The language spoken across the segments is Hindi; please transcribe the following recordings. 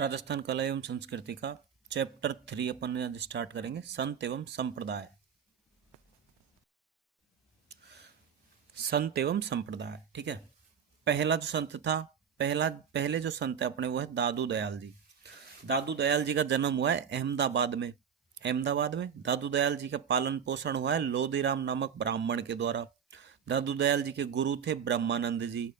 राजस्थान कला एवं संस्कृति का चैप्टर 3 अपन आज स्टार्ट करेंगे। संत एवं संप्रदाय। संत एवं संप्रदाय, ठीक है। पहला जो संत था, पहले जो संत है अपने, वो है दादू दयाल जी। दादू दयाल जी का जन्म हुआ है अहमदाबाद में। दादू दयाल जी का पालन पोषण हुआ है लोदीराम नामक ब्राह्मण के द्वारा। दादू दयाल जी के गुरु थे ब्रह्मानंद जी।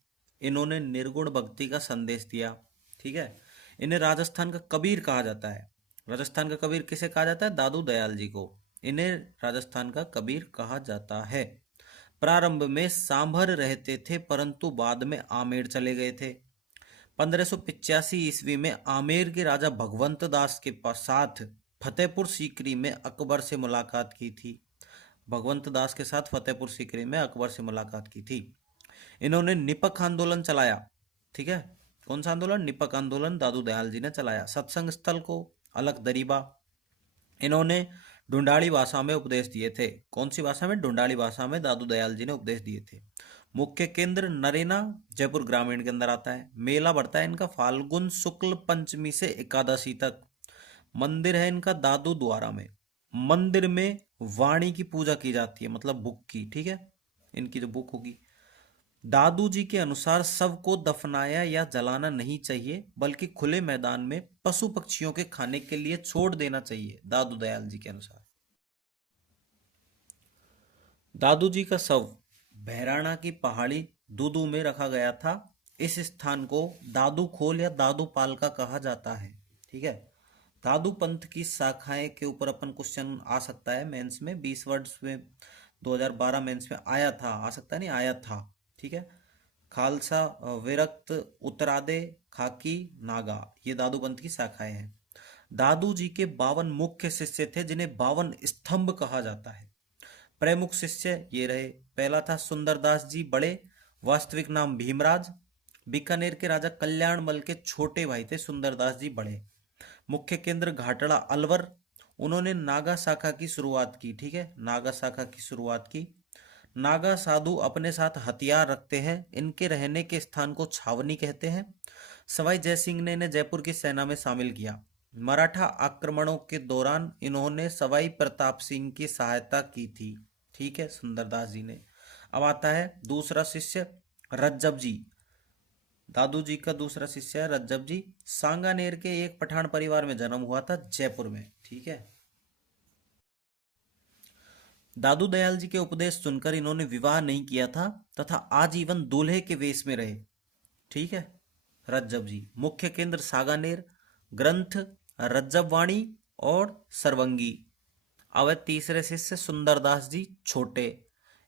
इन्होंने निर्गुण भक्ति का संदेश दिया, ठीक है। इन्हें राजस्थान का कबीर कहा जाता है। राजस्थान का कबीर किसे कहा जाता है? दादू दयाल जी को। इन्हें राजस्थान का कबीर कहा जाता है। प्रारंभ में सांभर रहते थे, परंतु बाद में आमेर चले गए थे। 1585 ईस्वी में आमेर के राजा भगवंत दास के साथ फतेहपुर सीकरी में अकबर से मुलाकात की थी। भगवंत दास के साथ फतेहपुर सीकरी में अकबर से मुलाकात की थी। इन्होंने निपक आंदोलन चलाया, ठीक है। कौन सा आंदोलन? निपक आंदोलन दादू दयाल जी ने चलाया। सत्संग स्थल को अलग दरीबा। इन्होंने ढूंढाड़ी भाषा में उपदेश दिए थे। कौन सी भाषा में? ढूंढाड़ी भाषा में दादू दयाल जी ने उपदेश दिए थे। मुख्य केंद्र नरेना जयपुर ग्रामीण के अंदर आता है। मेला बढ़ता है इनका फाल्गुन शुक्ल पंचमी से एकादशी तक। मंदिर है इनका दादू द्वारा में। मंदिर में वाणी की पूजा की जाती है, मतलब बुक की, ठीक है। इनकी जो बुक होगी। दादू जी के अनुसार शव को दफनाया या जलाना नहीं चाहिए, बल्कि खुले मैदान में पशु पक्षियों के खाने के लिए छोड़ देना चाहिए। दादू दयाल जी के अनुसार दादू जी का शव बहराणा की पहाड़ी दूदू में रखा गया था। इस स्थान को दादू खोल या दादू पालका कहा जाता है, ठीक है। दादू पंथ की शाखाएं के ऊपर अपन क्वेश्चन आ सकता है मेंस में। 20 वर्ड्स में 2012 मेंस में आया था, आ सकता है नहीं, आया था, ठीक है। खालसा, विरक्त, उत्तरादे, खाकी, नागा, ये दादू पंथ की शाखाएं हैं। दादू जी के 52 मुख्य शिष्य थे, जिन्हें 52 स्तंभ कहा जाता है। प्रमुख शिष्य ये रहे। पहला था सुंदरदास जी बड़े, वास्तविक नाम भीमराज। बीकानेर के राजा कल्याणमल के छोटे भाई थे सुंदरदास जी बड़े। मुख्य केंद्र घाटड़ा अलवर। उन्होंने नागा शाखा की शुरुआत की, ठीक है, नागा शाखा की शुरुआत की। नागा साधु अपने साथ हथियार रखते हैं। इनके रहने के स्थान को छावनी कहते हैं। सवाई जयसिंह ने इन्हें जयपुर की सेना में शामिल किया। मराठा आक्रमणों के दौरान इन्होंने सवाई प्रताप सिंह की सहायता की थी, ठीक है, सुंदरदास जी ने। अब आता है दूसरा शिष्य रज्जब जी। दादू जी का दूसरा शिष्य है रज्जब जी। सांगानेर के एक पठान परिवार में जन्म हुआ था, जयपुर में, ठीक है। दादू दयाल जी के उपदेश सुनकर इन्होंने विवाह नहीं किया था तथा आजीवन दूल्हे के वेश में रहे, ठीक है। रज्जब जी। मुख्य केंद्र सागानेर। ग्रंथ रज्जब वाणी और सरवंगी। अब तीसरे शिष्य सुंदरदास जी छोटे।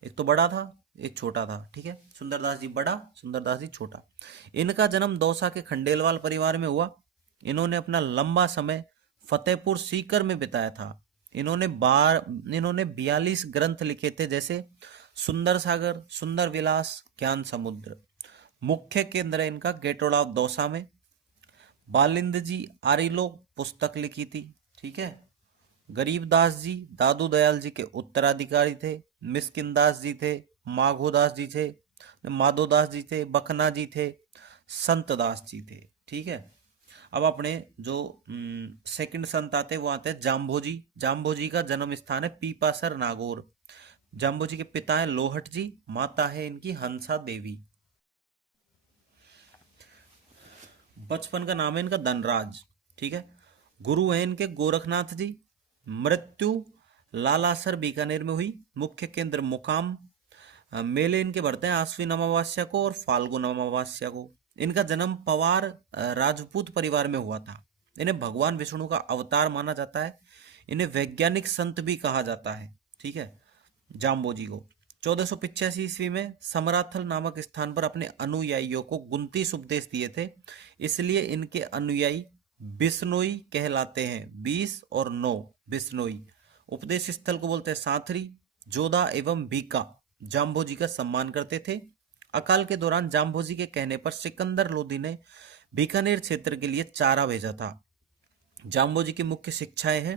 एक तो बड़ा था, एक छोटा था, ठीक है। सुंदरदास जी बड़ा, सुंदरदास जी छोटा। इनका जन्म दौसा के खंडेलवाल परिवार में हुआ। इन्होंने अपना लंबा समय फतेहपुर सीकर में बिताया था। इन्होंने 42 ग्रंथ लिखे थे, जैसे सुंदर सागर, सुंदर विलास, ज्ञान समुद्र। मुख्य केंद्र है इनका गेटोड़ा दौसा में। बालिंद जी आरिलो पुस्तक लिखी थी, ठीक है। गरीबदास जी दादू दयाल जी के उत्तराधिकारी थे। मिस्किनदास जी थे, माघोदास जी थे, माधोदास जी थे, बखना जी थे, संतदास जी थे, ठीक है। अब अपने जो सेकंड संत आते हैं वो आते हैं जाम्भोजी। जाम्भोजी का जन्म स्थान है पीपासर नागौर। जाम्भोजी के पिता हैं लोहट जी, माता है इनकी हंसा देवी। बचपन का नाम है इनका धनराज, ठीक है। गुरु है इनके गोरखनाथ जी। मृत्यु लालासर बीकानेर में हुई। मुख्य केंद्र मुकाम। मेले इनके बढ़ते हैं आश्विन अमावस्या को और फाल्गुन अमावस्या को। इनका जन्म पवार राजपूत परिवार में हुआ था। इन्हें भगवान विष्णु का अवतार माना जाता है। इन्हें वैज्ञानिक संत भी कहा जाता है, ठीक है, जाम्बोजी को। 1485 ईस्वी में समराथल नामक स्थान पर अपने अनुयायियों को 29 उपदेश दिए थे, इसलिए इनके अनुयायी बिश्नोई कहलाते हैं। 20 और 9 बिश्नोई। उपदेश स्थल को बोलते हैं साथरी। जोधा एवं बीका जाम्भोजी का सम्मान करते थे। अकाल के दौरान जाम्भोजी के कहने पर सिकंदर लोदी ने बीकानेर क्षेत्र के लिए चारा भेजा था। जाम्भोजी की मुख्य शिक्षाएं हैं: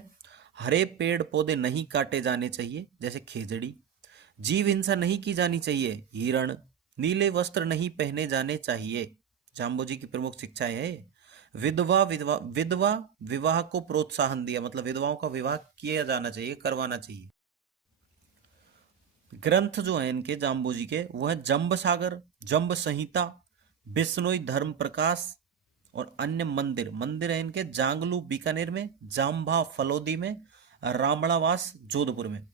हरे पेड़ पौधे नहीं काटे जाने चाहिए, जैसे खेजड़ी। जीव हिंसा नहीं की जानी चाहिए, हिरण। नीले वस्त्र नहीं पहने जाने चाहिए, जाम्बोजी की प्रमुख शिक्षाएं है। विधवा विधवा विधवा विवाह को प्रोत्साहन दिया, मतलब विधवाओं का विवाह किया जाना चाहिए, करवाना चाहिए। ग्रंथ जो है इनके जाम्बू जी के वो है जम्ब सागर, जम्ब संहिता, बिश्नोई धर्म प्रकाश और अन्य मंदिर। मंदिर है इनके जांगलू बीकानेर में, जाम्बा फलोदी में, रामड़ावास जोधपुर में।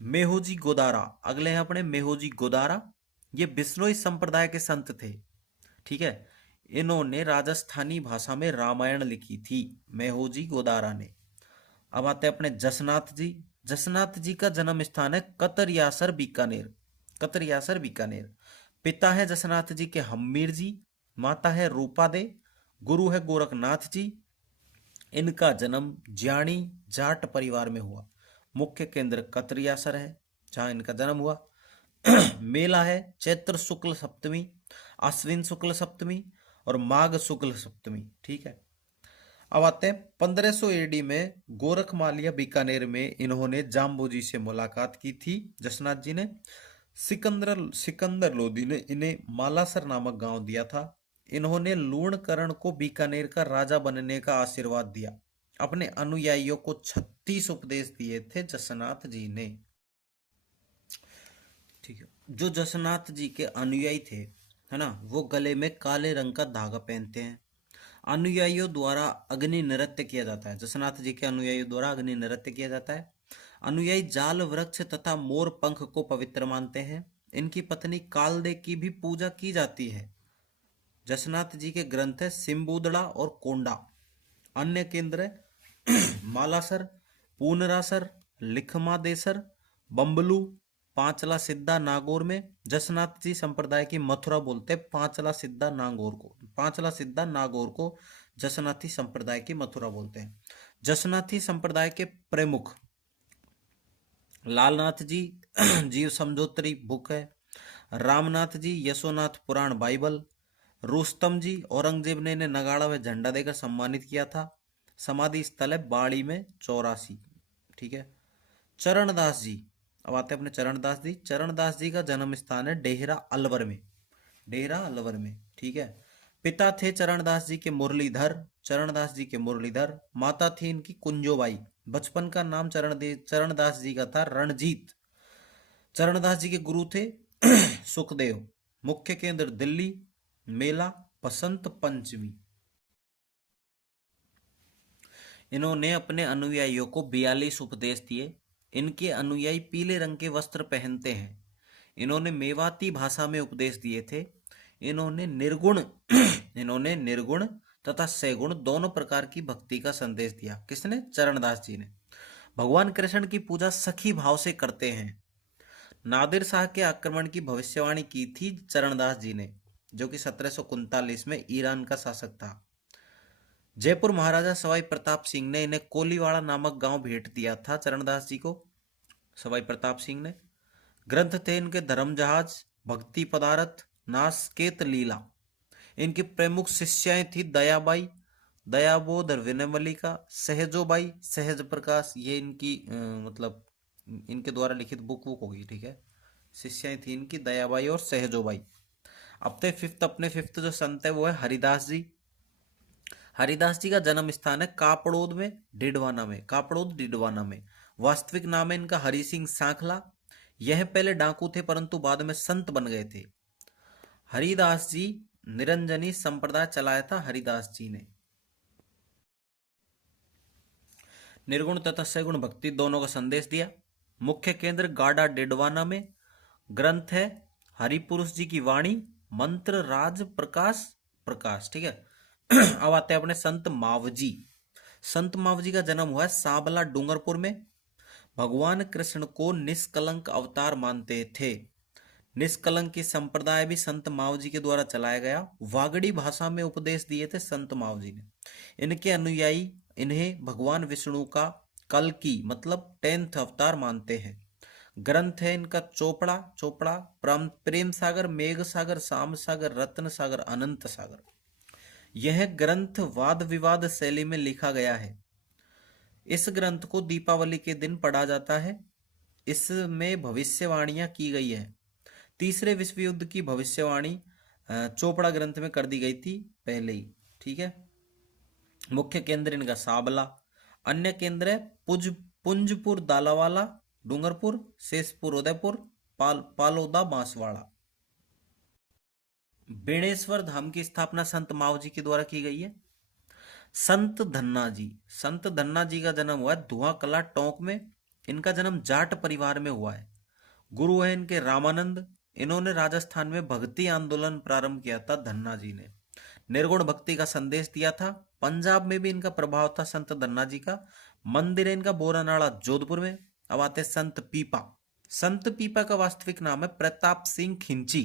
मेहोजी गोदारा, अगले हैं अपने मेहोजी गोदारा। ये बिश्नोई संप्रदाय के संत थे, ठीक है। इन्होंने राजस्थानी भाषा में रामायण लिखी थी, मेहोजी गोदारा ने। अब आते हैं अपने जसनाथ जी। जसनाथ जी का जन्म स्थान है कतरियासर बीकानेर, कतरियासर बीकानेर। पिता है जसनाथ जी के हम्मीर जी, माता है रूपा दे, गुरु है गोरखनाथ जी। इनका जन्म ज्याणी जाट परिवार में हुआ। मुख्य केंद्र कतरियासर है जहां इनका जन्म हुआ। मेला है चैत्र शुक्ल सप्तमी, अश्विन शुक्ल सप्तमी और माघ शुक्ल सप्तमी, ठीक है। अब आते हैं 1500 एडी में गोरखमालिया बीकानेर में इन्होंने जाम्बू जी से मुलाकात की थी जसनाथ जी ने। सिकंदर सिकंदर लोदी ने इन्हें मालासर नामक गांव दिया था। इन्होंने लूणकरण को बीकानेर का राजा बनने का आशीर्वाद दिया। अपने अनुयायियों को 36 उपदेश दिए थे जसनाथ जी ने, ठीक है। जो जसनाथ जी के अनुयायी थे, है ना, वो गले में काले रंग का धागा पहनते हैं। अनुयायियों द्वारा अग्नि नृत्य किया जाता है, जसनाथ जी के अनुयायियों द्वारा अग्नि नृत्य किया जाता है। अनुयायी जाल वृक्ष तथा मोर पंख को पवित्र मानते हैं। इनकी पत्नी कालदे की भी पूजा की जाती है। जसनाथ जी के ग्रंथ है सिम्बुदड़ा और कोंडा। अन्य केंद्र है मालासर, पूनरासर, लिखमादेसर, बम्बलू, पांचला सिद्धा नागौर में। जसनाथ जी संप्रदाय की मथुरा बोलते हैं पांचला सिद्धा नागौर को, पांचला सिद्धा नागौर को जसनाथी संप्रदाय की मथुरा बोलते हैं। जसनाथी संप्रदाय के प्रमुख लालनाथ जी जीव समझोतरी बुक है, रामनाथ जी यशोनाथ पुराण बाइबल, रुस्तम जी औरंगजेब ने इन्हें नगाड़ा व झंडा देकर सम्मानित किया था। समाधि स्थल है बाड़ी में 84, ठीक है। चरणदास जी, अब आते हैं अपने चरणदास जी। चरणदास जी का जन्म स्थान है डेहरा अलवर में, डेहरा अलवर में, ठीक है। पिता थे चरणदास जी के मुरलीधर, चरणदास जी के मुरलीधर। माता थी इनकी कुंजोबाई। बचपन का नाम चरणदास जी का था रणजीत। चरणदास जी के गुरु थे सुखदेव। मुख्य केंद्र दिल्ली। मेला बसंत पंचमी। इन्होंने अपने अनुयायियों को 42 उपदेश दिए। इनके अनुयायी पीले रंग के वस्त्र पहनते हैं। इन्होंने मेवाती भाषा में उपदेश दिए थे। इन्होंने निर्गुण इन्होंने निर्गुण तथा सैगुण दोनों प्रकार की भक्ति का संदेश दिया। किसने? चरणदास जी ने। भगवान कृष्ण की पूजा सखी भाव से करते हैं। नादिर शाह के आक्रमण की भविष्यवाणी की थी चरणदास जी ने, जो कि 1739 में ईरान का शासक था। जयपुर महाराजा सवाई प्रताप सिंह ने इन्हें कोलीवाड़ा नामक गांव भेंट दिया था चरणदास जी को, सवाई प्रताप सिंह ने। ग्रंथ थे इनके धर्म जहाज, भक्ति पदार्थ, नासकेत लीला। इनकी प्रमुख शिष्याएं थी दयाबाई, दयाबोध और विनयमलिका, सहजोबाई, सहज प्रकाश। ये इनकी मतलब इनके द्वारा लिखित बुक होगी, ठीक है। शिष्याएं थी इनकी दयाबाई और सहजोबाई। अब तो अपने फिफ्थ जो संत है वो है हरिदास जी। हरिदास जी का जन्म स्थान है कापड़ोद में, डिडवाना में, कापड़ोद डिडवाना में। वास्तविक नाम है इनका हरि सिंह सांखला। यह पहले डाकू थे परंतु बाद में संत बन गए थे। हरिदास जी निरंजनी संप्रदाय चलाया था हरिदास जी ने। निर्गुण तथा सगुण भक्ति दोनों का संदेश दिया। मुख्य केंद्र गाडा डिडवाना में। ग्रंथ है हरिपुरुष जी की वाणी, मंत्र राज प्रकाश प्रकाश, ठीक है। अब आते हैं अपने संत मावजी। संत मावजी का जन्म हुआ है सांबला डूंगरपुर में। भगवान कृष्ण को निष्कलंक अवतार मानते थे। निष्कलंक की संप्रदाय भी संत मावजी के द्वारा चलाया गया। वागड़ी भाषा में उपदेश दिए थे संत मावजी ने। इनके अनुयायी इन्हें भगवान विष्णु का कल्कि मतलब 10th अवतार मानते हैं। ग्रंथ है इनका चोपड़ा चोपड़ा, प्रेम सागर, मेघ सागर, शाम सागर, रत्न सागर, अनंत सागर। यह ग्रंथ वाद विवाद शैली में लिखा गया है। इस ग्रंथ को दीपावली के दिन पढ़ा जाता है। इसमें भविष्यवाणियां की गई है। तीसरे विश्व युद्ध की भविष्यवाणी चोपड़ा ग्रंथ में कर दी गई थी पहले ही, ठीक है। मुख्य केंद्र इनका साबला, अन्य केंद्र है पुंजपुर दालावाला, डूंगरपुर, शेषपुर उदयपुर, पालोदा बांसवाड़ा। बेणेश्वर धाम की स्थापना संत माव जी के द्वारा की गई है। संत धन्ना जी, संत धन्ना जी का जन्म हुआ है धुआं कला टोंक में। इनका जन्म जाट परिवार में हुआ है। गुरु है इनके रामानंद। इन्होंने राजस्थान में भक्ति आंदोलन प्रारंभ किया था धन्ना जी ने। निर्गुण भक्ति का संदेश दिया था। पंजाब में भी इनका प्रभाव था संत धन्ना जी का। मंदिर है इनका बोरानाड़ा जोधपुर में। अब आते संत पीपा। संत पीपा का वास्तविक नाम है प्रताप सिंह खिंची।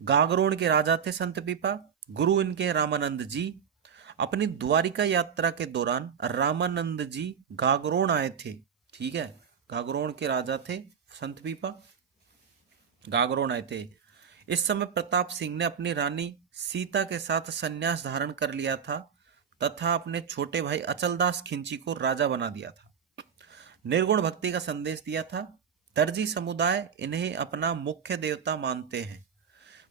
गागरोन के राजा थे संत पीपा। गुरु इनके रामानंद जी। अपनी द्वारिका यात्रा के दौरान रामानंद जी गागरोन आए थे। ठीक है, गागरोन के राजा थे संत पीपा, गागरोन आए थे। इस समय प्रताप सिंह ने अपनी रानी सीता के साथ संन्यास धारण कर लिया था तथा अपने छोटे भाई अचलदास खिंची को राजा बना दिया था। निर्गुण भक्ति का संदेश दिया था। दर्जी समुदाय इन्हें अपना मुख्य देवता मानते हैं।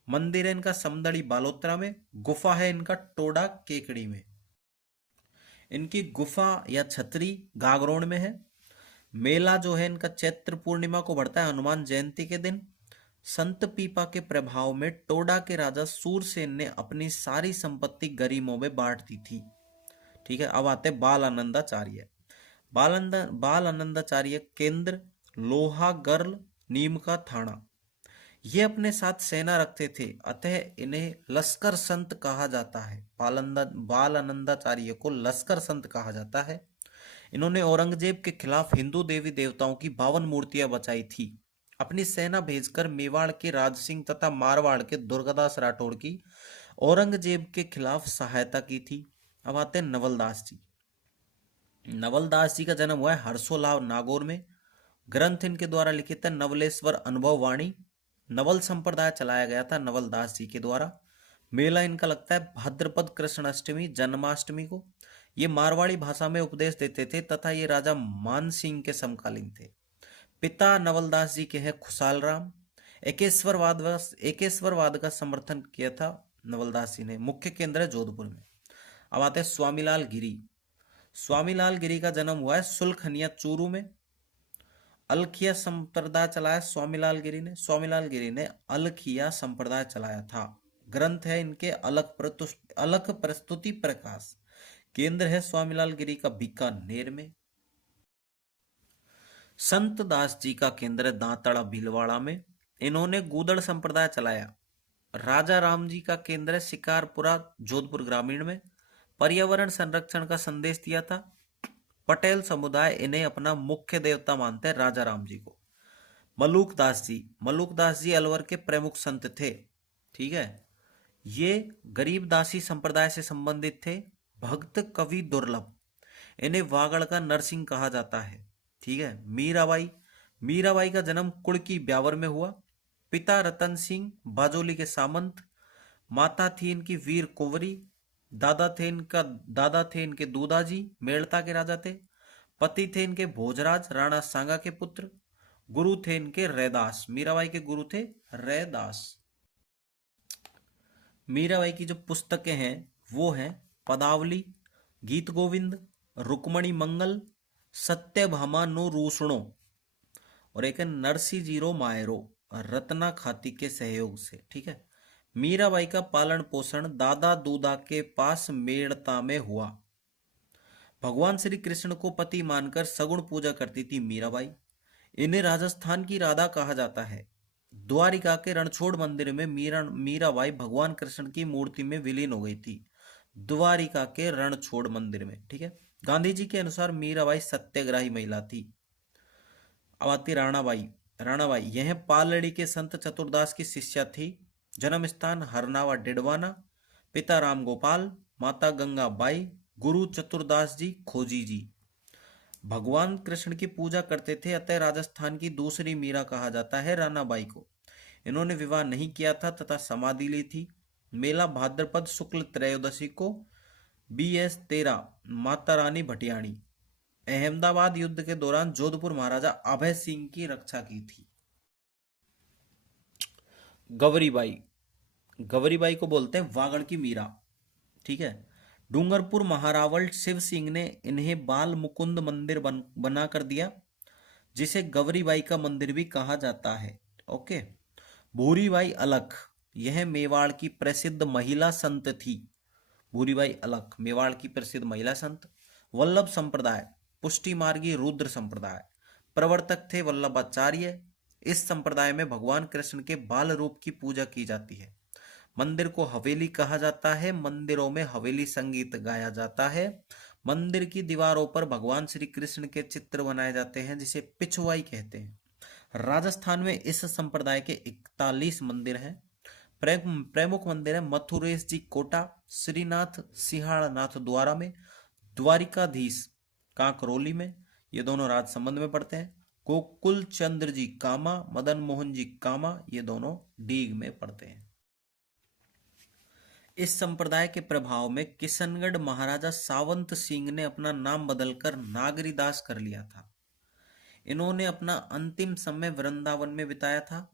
मंदिर है इनका समदड़ी बालोतरा में। गुफा है इनका टोडा केकड़ी में। इनकी गुफा या छतरी गागरोन में है। मेला जो है इनका चैत्र पूर्णिमा को बढ़ता है हनुमान जयंती के दिन। संत पीपा के प्रभाव में टोडा के राजा सूरसेन ने अपनी सारी संपत्ति गरीबों में बांट दी थी। ठीक है, अब आते बाल आनंदाचार्य। बाल आनंदाचार्य केंद्र लोहागर्ल नीम का थाना। ये अपने साथ सेना रखते थे, अतः इन्हें लश्कर संत कहा जाता है। बाल आनंदाचार्य को लश्कर संत कहा जाता है। इन्होंने औरंगजेब के खिलाफ हिंदू देवी देवताओं की 52 मूर्तियां बचाई थी। अपनी सेना भेजकर मेवाड़ के राज सिंह तथा मारवाड़ के दुर्गादास राठौड़ की औरंगजेब के खिलाफ सहायता की थी। अब आते हैं नवलदास जी। नवलदास जी का जन्म हुआ है हर्षोलाव नागौर में। ग्रंथ इनके द्वारा लिखित है नवलेश्वर अनुभव वाणी। नवल संप्रदाय चलाया गया था नवलदास जी के द्वारा। मेला इनका लगता है भाद्रपद कृष्ण अष्टमी जन्माष्टमी को। ये मारवाड़ी भाषा में उपदेश देते थे तथा ये राजा मान सिंह के समकालीन थे। पिता नवलदास जी के हैं खुशाल राम। एकेश्वरवाद का समर्थन किया था नवलदास जी ने। मुख्य केंद्र है जोधपुर में। अब आते हैं स्वामीलाल गिरी। स्वामीलाल गिरी का जन्म हुआ है सुलखनिया चूरू में। अलखिया संप्रदाय चलाया स्वामीलाल गिरी ने। स्वामीलाल गिरी ने अलखिया संप्रदाय चलाया था। ग्रंथ है इनके अलख प्रस्तुति प्रकाश। केंद्र है स्वामीलाल गिरी का बीकानेर में। संत दास जी का केंद्र दांतड़ा भीलवाड़ा में। इन्होंने गूदड़ संप्रदाय चलाया। राजा राम जी का केंद्र है शिकारपुरा जोधपुर ग्रामीण में। पर्यावरण संरक्षण का संदेश दिया था। पटेल समुदाय इन्हें अपना मुख्य देवता मानते हैं राजा राम जी को। मलूक दास जी अलवर के प्रमुख संत थे। ठीक है, ये गरीब दासी संप्रदाय से संबंधित थे। भक्त कवि दुर्लभ। इन्हें वागड़ का नरसिंह कहा जाता है। ठीक है, मीराबाई का जन्म कुड़की ब्यावर में हुआ। पिता रतन सिंह बाजोली के सामंत। माता थी इनकी वीर कुंवरी। दादा थे इनके दूदाजी मेड़ता के राजा थे। पति थे इनके भोजराज राणा सांगा के पुत्र। गुरु थे इनके रैदास। मीराबाई के गुरु थे रैदास। मीराबाई की जो पुस्तकें हैं वो हैं पदावली, गीत गोविंद, रुक्मणी मंगल, सत्यभामा नो रूसणो और एक है नरसी जीरो मायरो रत्ना खाती के सहयोग से। ठीक है, मीराबाई का पालन पोषण दादा दूदा के पास मेड़ता में हुआ। भगवान श्री कृष्ण को पति मानकर सगुण पूजा करती थी मीराबाई। इन्हें राजस्थान की राधा कहा जाता है। द्वारिका के रणछोड़ मंदिर में मीराबाई भगवान कृष्ण की मूर्ति में विलीन हो गई थी। द्वारिका के रणछोड़ मंदिर में। ठीक है, गांधी जी के अनुसार मीराबाई सत्याग्रही महिला थी। अब आती राणाबाई यह पालड़ी के संत चतुरदास की शिष्या थी। जन्म स्थान हरनावा डिडवाना। पिता राम गोपाल, माता गंगा बाई, गुरु चतुरदास जी खोजी जी। भगवान कृष्ण की पूजा करते थे, अतः राजस्थान की दूसरी मीरा कहा जाता है राणाबाई को। इन्होंने विवाह नहीं किया था तथा समाधि ली थी। मेला भाद्रपद शुक्ल त्रयोदशी को। BS 13 माता रानी भटियाणी। अहमदाबाद युद्ध के दौरान जोधपुर महाराजा अभय सिंह की रक्षा की थी। गवरीबाई को बोलते हैं वागड़ की मीरा। ठीक है, डूंगरपुर महारावल शिव सिंह ने इन्हें बाल मुकुंद मंदिर बना कर दिया, जिसे गौरीबाई का मंदिर भी कहा जाता है। ओके। भूरीबाई अलख, यह मेवाड़ की प्रसिद्ध महिला संत थी। भूरीबाई अलख मेवाड़ की प्रसिद्ध महिला संत। वल्लभ संप्रदाय पुष्टि मार्गी रुद्र संप्रदाय, प्रवर्तक थे वल्लभाचार्य। इस संप्रदाय में भगवान कृष्ण के बाल रूप की पूजा की जाती है। मंदिर को हवेली कहा जाता है। मंदिरों में हवेली संगीत गाया जाता है। मंदिर की दीवारों पर भगवान श्री कृष्ण के चित्र बनाए जाते हैं, जिसे पिछवाई कहते हैं। राजस्थान में इस संप्रदाय के 41 मंदिर हैं। प्रमुख मंदिर है मथुरेश जी कोटा, श्रीनाथ सिंहाड़नाथ द्वारा में, द्वारिकाधीश कांकरोली में, ये दोनों राजसमंद में पड़ते हैं। गोकुल चंद्र जी कामा, मदन मोहन जी कामा, ये दोनों डीग में पड़ते हैं। इस संप्रदाय के प्रभाव में किशनगढ़ महाराजा सावंत सिंह ने अपना नाम बदलकर नागरीदास कर लिया था। इन्होंने अपना अंतिम समय वृंदावन में बिताया था।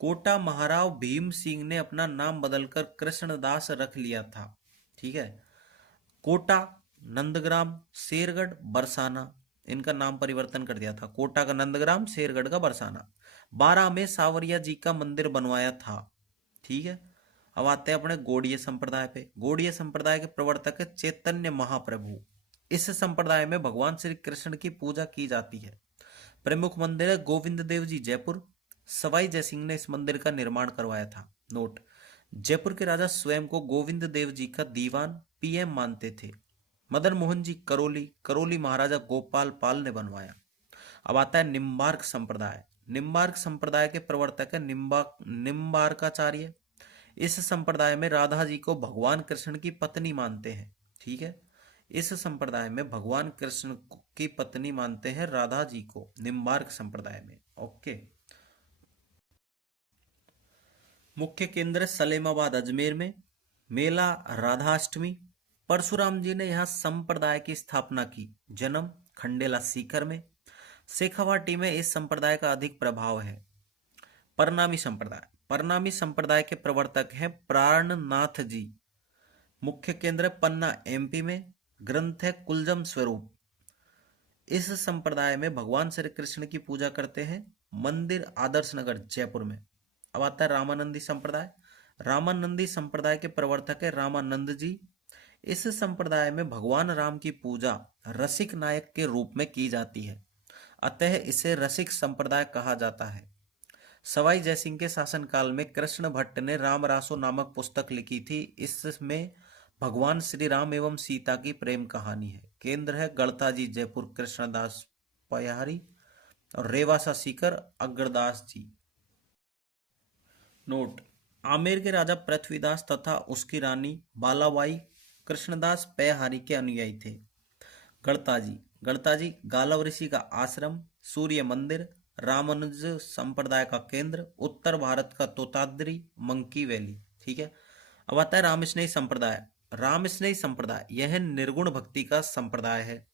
कोटा महाराव भीम सिंह ने अपना नाम बदलकर कृष्णदास रख लिया था। ठीक है। कोटा, नंदग्राम, शेरगढ़, बरसाना, इनका नाम परिवर्तन कर दिया था। कोटा का नंदग्राम, शेरगढ़ का बरसाना। 12 में सावरिया जी का मंदिर बनवाया था। ठीक है। अब आते हैं अपने गौड़ीय संप्रदाय पे। गौड़ीय संप्रदाय के प्रवर्तक है चैतन्य महाप्रभु। इस संप्रदाय में भगवान श्री कृष्ण की पूजा की जाती है। प्रमुख मंदिर है गोविंद देव जी जयपुर। सवाई जयसिंह ने इस मंदिर का निर्माण करवाया था। नोट, जयपुर के राजा स्वयं को गोविंद देव जी का दीवान पीएम मानते थे। मदन मोहन जी करोली महाराजा गोपाल पाल ने बनवाया। अब आता है निम्बार्क संप्रदाय। निम्बार्क संप्रदाय के प्रवर्तक है निम्बार्काचार्य। इस संप्रदाय में राधा जी को भगवान कृष्ण की पत्नी मानते हैं। ठीक है। इस संप्रदाय में भगवान कृष्ण की पत्नी मानते हैं राधा जी को, निम्बार्क संप्रदाय में। ओके। मुख्य केंद्र सलेमाबाद अजमेर में। मेला राधाष्टमी। परशुराम जी ने यहाँ संप्रदाय की स्थापना की। जन्म खंडेला सीकर में। शेखावाटी में इस संप्रदाय का अधिक प्रभाव है। परनामी संप्रदाय। परनामी संप्रदाय के प्रवर्तक हैं प्राणनाथ जी। मुख्य केंद्र पन्ना एमपी में। ग्रंथ है कुलजम स्वरूप। इस संप्रदाय में भगवान श्री कृष्ण की पूजा करते हैं। मंदिर आदर्श नगर जयपुर में। अब आता है रामानंदी संप्रदाय। रामानंदी संप्रदाय के प्रवर्तक है रामानंद जी। इस संप्रदाय में भगवान राम की पूजा रसिक नायक के रूप में की जाती है, अतः इसे रसिक संप्रदाय कहा जाता है। सवाई जयसिंह के शासनकाल में कृष्ण भट्ट ने रामरासो नामक पुस्तक लिखी थी। इसमें भगवान श्री राम एवं सीता की प्रेम कहानी है। केंद्र है गड़ताजी जयपुर कृष्णदास पयारी और रेवासा सीकर अग्रदास जी। नोट, आमेर के राजा पृथ्वीदास तथा उसकी रानी बालाबाई कृष्णदास पयहारी के अनुयायी थे। गड़ताजी गालव ऋषि का आश्रम, सूर्य मंदिर, रामानुज संप्रदाय का केंद्र, उत्तर भारत का तोताद्री, मंकी वैली। ठीक है। अब आता है रामस्नेही संप्रदाय। रामस्नेही संप्रदाय यह निर्गुण भक्ति का संप्रदाय है।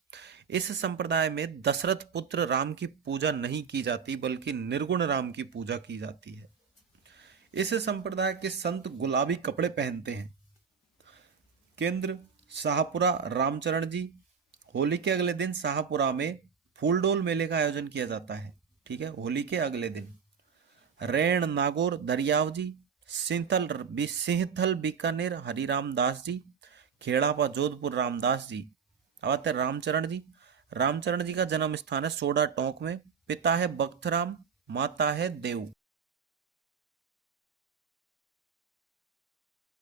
इस संप्रदाय में दशरथ पुत्र राम की पूजा नहीं की जाती, बल्कि निर्गुण राम की पूजा की जाती है। इस संप्रदाय के संत गुलाबी कपड़े पहनते हैं। केंद्र शाहपुरा रामचरण जी। होली के अगले दिन शाहपुरा में फूलडोल मेले का आयोजन किया जाता है। ठीक है। होली के अगले दिन। रैण नागौर दरियाव जी। सिंहथल बीकानेर हरिराम दास जी। खेड़ापा जोधपुर रामदास जी। अब आते हैं रामचरण जी। रामचरण जी का जन्म स्थान है सोडा टोंक में। पिता है बख्तराम, माता है देव।